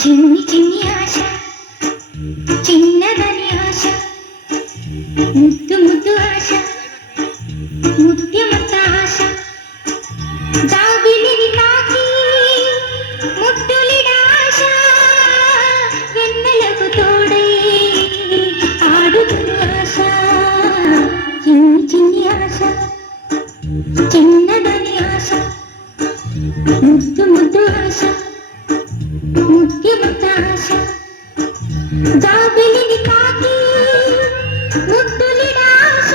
చిన్ని చిన్ని ఆశ, చిన్నదని ఆశ, ముద్దు ముద్దు ఆశ, ముత్యమంత ఆశ, జాబిలిని తాకి ముద్దులిడ ఆశ, వెన్నెలకు తోడై ఆడుతున్న ఆశ. చిన్ని చిన్ని ఆశ, చిన్నదని ఆశ, ముద్దు ముద్దు ఆశ, ముత్యమంత ఆశ, జాబిలిని తాకి ముద్దులిడ ఆశ,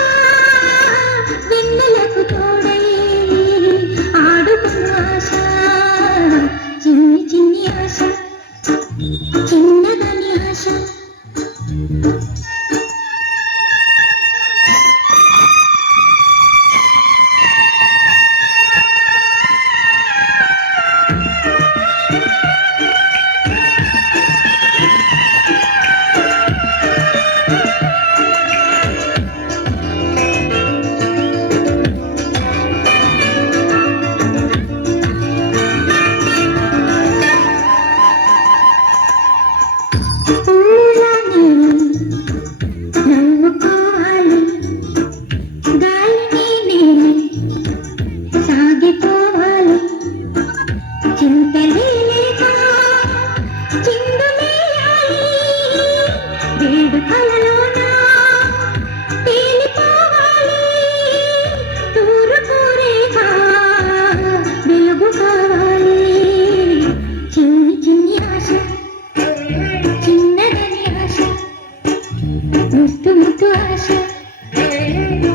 వెన్నెలకు తోడై ఆడుకున్న ఆశ. చిన్ని చిన్ని ఆశ, చిన్నదని ఆశ. ముద్దు ముద్దు ఆశ,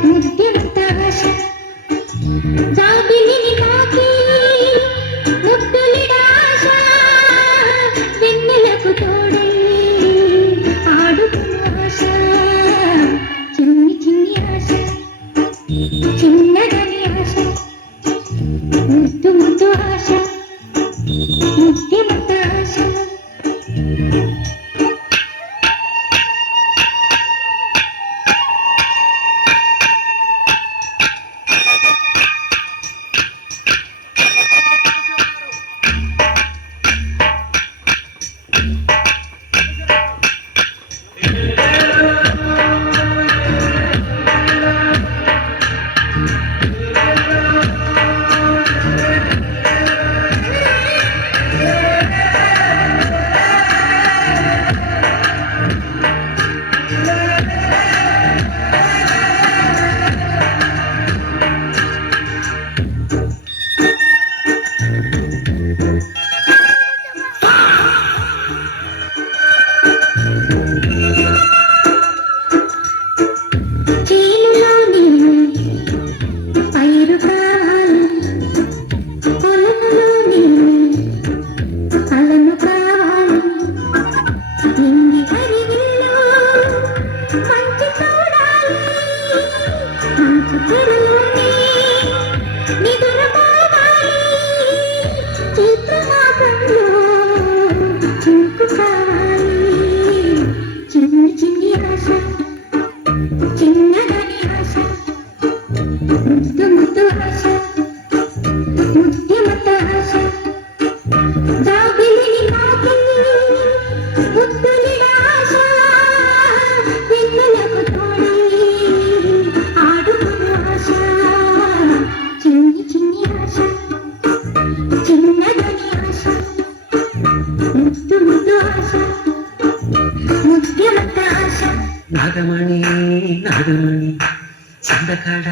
ముద్యమంత ఆశ, జాబిలిని తాకి ముద్దులిడ ఆశ, వెన్నెలకు తోడై ఆడుకున్న ఆశ. చిన్ని చిన్ని ఆశ, చిన్నదని ఆశ, ముద్దు ముద్దు ఆశ, ముద్యమంత ఆశ. చిన్ని చిన్ని ఆశ, చిన్నదని ఆశ, ముద్దు ముద్దు ఆశ, ముత్యమంత ఆశ, జాబిలిని తాకి ముద్దులిడ ఆశ, వెన్నెలకు తోడై ఆడుకున్న ఆశ. చిన్ని చిన్ని ఆశ, చిన్నదని ఆశ, ముద్దు ముద్దు ఆశ, ముత్యమంత ఆశ. నాగమణి నాగమణి సందకడ